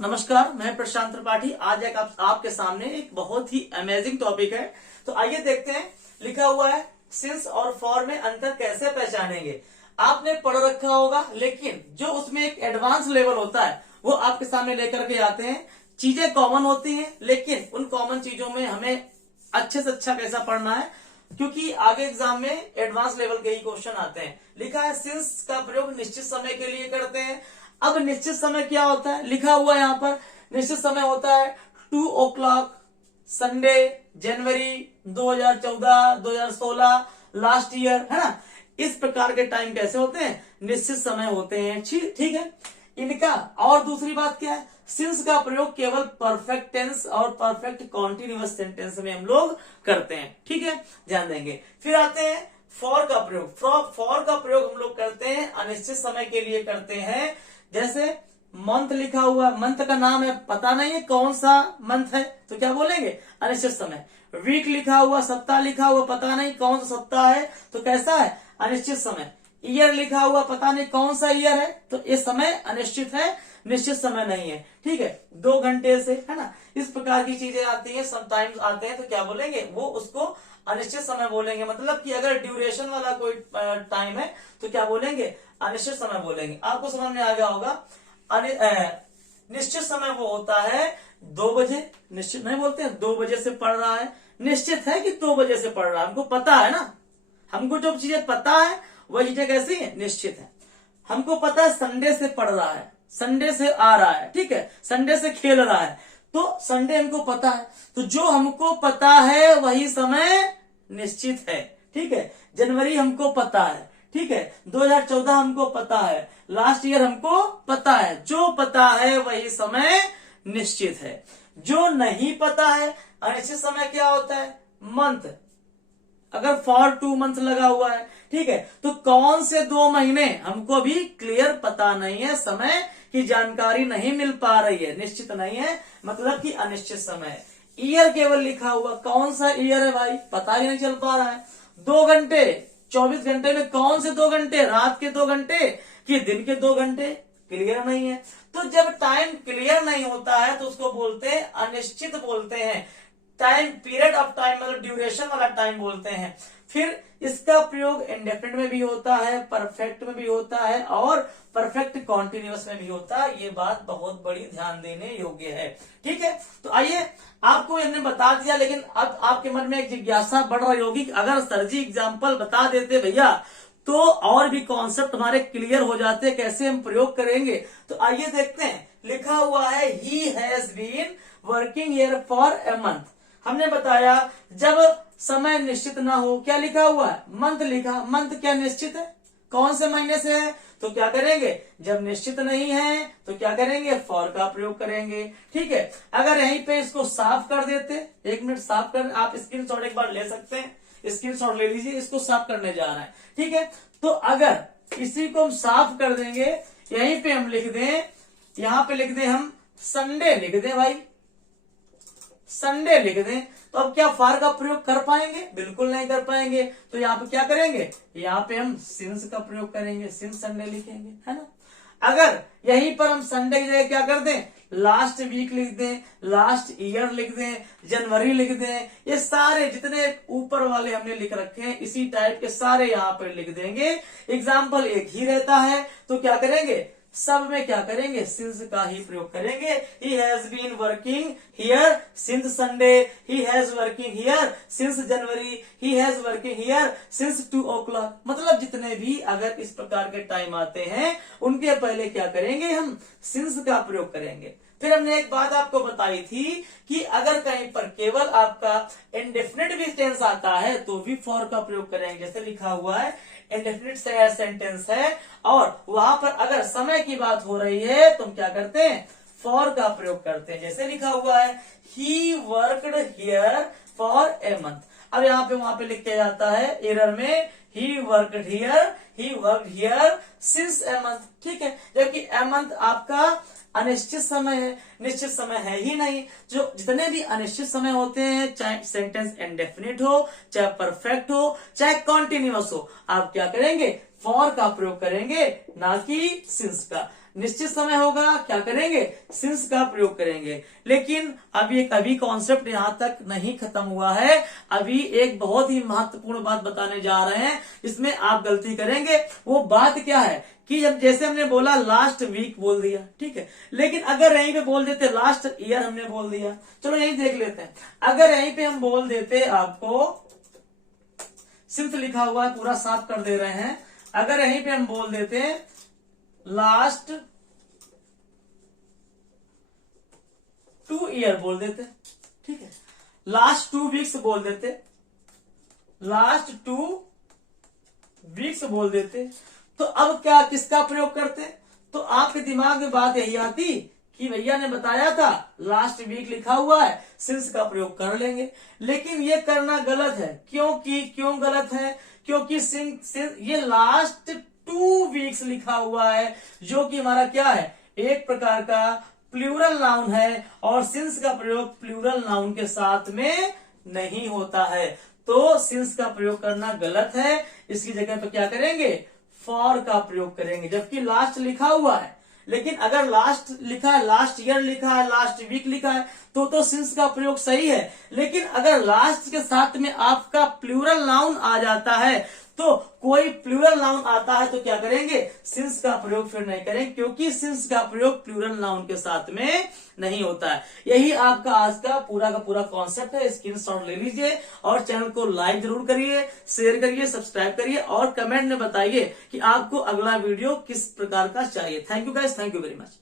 नमस्कार, मैं प्रशांत त्रिपाठी। आज एक आपके सामने एक बहुत ही अमेजिंग टॉपिक है। तो आइए देखते हैं। लिखा हुआ है सिंस और फॉर में अंतर कैसे पहचानेंगे। आपने पढ़ रखा होगा, लेकिन जो उसमें एक एडवांस लेवल होता है वो आपके सामने लेकर के आते हैं। चीजें कॉमन होती हैं, लेकिन उन कॉमन चीजों में हमें अच्छे से अच्छा कैसा पढ़ना है, क्योंकि आगे एग्जाम में एडवांस लेवल के ही क्वेश्चन आते हैं। लिखा है सिंस का प्रयोग निश्चित समय के लिए करते हैं। अब निश्चित समय क्या होता है, लिखा हुआ है यहाँ पर निश्चित समय होता है 2 o'clock संडे जनवरी 2014 2016 लास्ट ईयर, है ना। इस प्रकार के टाइम कैसे होते हैं, निश्चित समय होते हैं। ठीक है इनका। और दूसरी बात क्या है, सिंस का प्रयोग केवल परफेक्ट टेंस और परफेक्ट कॉन्टिन्यूअस सेंटेंस में हम लोग करते हैं। ठीक है, ध्यान देंगे। फिर आते हैं फॉर का प्रयोग। फॉर का प्रयोग हम लोग करते हैं अनिश्चित समय के लिए करते हैं। जैसे मंथ लिखा हुआ, मंथ का नाम है, पता नहीं है कौन सा मंथ है, तो क्या बोलेंगे, अनिश्चित समय। वीक लिखा हुआ, सप्ताह लिखा हुआ, पता नहीं कौन सा सप्ताह है, तो कैसा है, अनिश्चित समय। ईयर लिखा हुआ, पता नहीं कौन सा ईयर है, तो ये समय अनिश्चित है, निश्चित समय नहीं है। ठीक है, 2 घंटे से, है ना। इस प्रकार की चीजें आती है, समटाइम्स आते हैं, तो क्या बोलेंगे, वो उसको अनिश्चित समय बोलेंगे। मतलब कि अगर ड्यूरेशन वाला कोई टाइम है तो क्या बोलेंगे, अनिश्चित समय बोलेंगे। आपको समझ में आ गया होगा। निश्चित समय वो होता है 2 बजे, निश्चित नहीं बोलते हैं 2 बजे से पढ़ रहा है, निश्चित है कि 2 बजे से पढ़ रहा है, हमको पता है ना। हमको जो चीजें पता है वह चीजें कैसी है, निश्चित है। हमको पता है संडे से पढ़ रहा है, संडे से आ रहा है, ठीक है, संडे से खेल रहा है, तो संडे हमको पता है। तो जो हमको पता है वही समय निश्चित है। ठीक है, जनवरी हमको पता है, ठीक है, 2014 हमको पता है, लास्ट ईयर हमको पता है। जो पता है वही समय निश्चित है। जो नहीं पता है, अनिश्चित समय क्या होता है, मंथ। अगर फॉर 2 मंथ लगा हुआ है, ठीक है, तो कौन से 2 महीने हमको भी क्लियर पता नहीं है, समय की जानकारी नहीं मिल पा रही है, निश्चित नहीं है, मतलब कि अनिश्चित समय। ईयर केवल लिखा हुआ, कौन सा ईयर है भाई, पता ही नहीं चल पा रहा है। 2 घंटे, 24 घंटे में कौन से 2 घंटे, रात के 2 घंटे कि दिन के 2 घंटे, क्लियर नहीं है। तो जब टाइम क्लियर नहीं होता है तो उसको बोलते हैं अनिश्चित बोलते हैं। टाइम, पीरियड ऑफ टाइम मतलब ड्यूरेशन वाला टाइम बोलते हैं। फिर इसका प्रयोग इंडेफिनिट में भी होता है, परफेक्ट में भी होता है और परफेक्ट कॉन्टिन्यूअस में भी होता है। ये बात बहुत बड़ी ध्यान देने योग्य है। ठीक है, तो आइए, आपको हमने बता दिया, लेकिन अब आपके मन में एक जिज्ञासा बढ़ रही होगी कि अगर सर जी एग्जाम्पल बता देते भैया तो और भी कॉन्सेप्ट हमारे क्लियर हो जाते, कैसे हम प्रयोग करेंगे। तो आइए देखते हैं। लिखा हुआ है he has been working here for a month. हमने बताया जब समय निश्चित ना हो, क्या लिखा हुआ है, मंथ लिखा। मंथ क्या निश्चित है, कौन से महीने से है, तो क्या करेंगे, जब निश्चित नहीं है तो क्या करेंगे, फॉर का प्रयोग करेंगे। ठीक है, अगर यहीं पे इसको साफ कर देते, 1 मिनट साफ कर, आप स्क्रीनशॉट एक बार ले सकते हैं, स्क्रीनशॉट ले लीजिए, इसको साफ करने जा रहा है। ठीक है, तो अगर इसी को हम साफ कर देंगे, यहीं पे हम लिख दें, यहां पे लिख दें हम संडे लिख दें भाई, संडे लिख दें, तो अब क्या फॉर का प्रयोग कर पाएंगे, बिल्कुल नहीं कर पाएंगे। तो यहाँ पे क्या करेंगे, यहाँ पे हम सिंस का प्रयोग करेंगे, सिंस संडे लिखेंगे, है ना। अगर यहीं पर हम संडे की जगह क्या कर दें, लास्ट वीक लिख दें, लास्ट ईयर लिख दें, जनवरी लिख दें, ये सारे जितने ऊपर वाले हमने लिख रखे हैं इसी टाइप के सारे यहाँ पर लिख देंगे। एग्जाम्पल एक ही रहता है, तो क्या करेंगे, सब में क्या करेंगे, सिंस का ही प्रयोग करेंगे। He has been working here since Sunday, he has working here since January, he has working here since 2 o'clock। मतलब जितने भी अगर इस प्रकार के टाइम आते हैं उनके पहले क्या करेंगे, हम सिंस का प्रयोग करेंगे। फिर हमने एक बात आपको बताई थी कि अगर कहीं पर केवल आपका इंडेफिनिट भी टेंस आता है तो भी फॉर का प्रयोग करेंगे। जैसे लिखा हुआ है इंडेफिनिट सेंटेंस है और वहां पर अगर समय की बात हो रही है तो हम क्या करते हैं, फॉर का प्रयोग करते हैं। जैसे लिखा हुआ है he worked here for a month. अब यहाँ पे वहां पे लिख के जाता है एरर में, he worked here, he worked here since a month. ठीक है, जबकि ए मंथ आपका अनिश्चित समय है, निश्चित समय है ही नहीं। जो जितने भी अनिश्चित समय होते हैं, चाहे सेंटेंस इंडेफिनिट हो, चाहे परफेक्ट हो, चाहे कॉन्टिन्यूअस हो, आप क्या करेंगे, फॉर का प्रयोग करेंगे, ना कि सिंस का। निश्चित समय होगा, क्या करेंगे, सिंस का प्रयोग करेंगे। लेकिन अभी कॉन्सेप्ट यहां तक नहीं खत्म हुआ है। अभी एक बहुत ही महत्वपूर्ण बात बताने जा रहे हैं, इसमें आप गलती करेंगे। वो बात क्या है कि जब जैसे हमने बोला लास्ट वीक बोल दिया, ठीक है, लेकिन अगर यहीं पे बोल देते लास्ट ईयर हमने बोल दिया, चलो यहीं देख लेते हैं। अगर यहीं पे हम बोल देते, आपको सिंस लिखा हुआ है, पूरा साफ कर दे रहे हैं। अगर यहीं पे हम बोल देते लास्ट 2 ईयर बोल देते, ठीक है, लास्ट 2 वीक्स बोल देते, लास्ट 2 वीक्स बोल देते, तो अब क्या किसका प्रयोग करते? तो आपके दिमाग में बात यही आती कि भैया ने बताया था लास्ट वीक लिखा हुआ है, सिंस का प्रयोग कर लेंगे। लेकिन ये करना गलत है। क्यों गलत है? क्योंकि सिंस ये लास्ट 2 वीक्स लिखा हुआ है, जो कि हमारा क्या है, एक प्रकार का प्लूरल नाउन है, और सिंस का प्रयोग प्लूरल नाउन के साथ में नहीं होता है। तो सिंस का प्रयोग करना गलत है। इसकी जगह पे क्या करेंगे, फॉर का प्रयोग करेंगे। जबकि लास्ट लिखा हुआ है, लेकिन अगर लास्ट लिखा है, लास्ट ईयर लिखा है, लास्ट वीक लिखा है, तो सिंस का प्रयोग सही है। लेकिन अगर लास्ट के साथ में आपका प्लूरल नाउन आ जाता है, तो कोई प्लूरल नाउन आता है, तो क्या करेंगे, सिंस का प्रयोग फिर नहीं करेंगे, क्योंकि सिंस का प्रयोग प्लूरल नाउन के साथ में नहीं होता है। यही आपका आज का पूरा कॉन्सेप्ट है। स्क्रीनशॉट ले लीजिए और चैनल को लाइक जरूर करिए, शेयर करिए, सब्सक्राइब करिए, और कमेंट में बताइए कि आपको अगला वीडियो किस प्रकार का चाहिए। Thank you guys, thank you very much.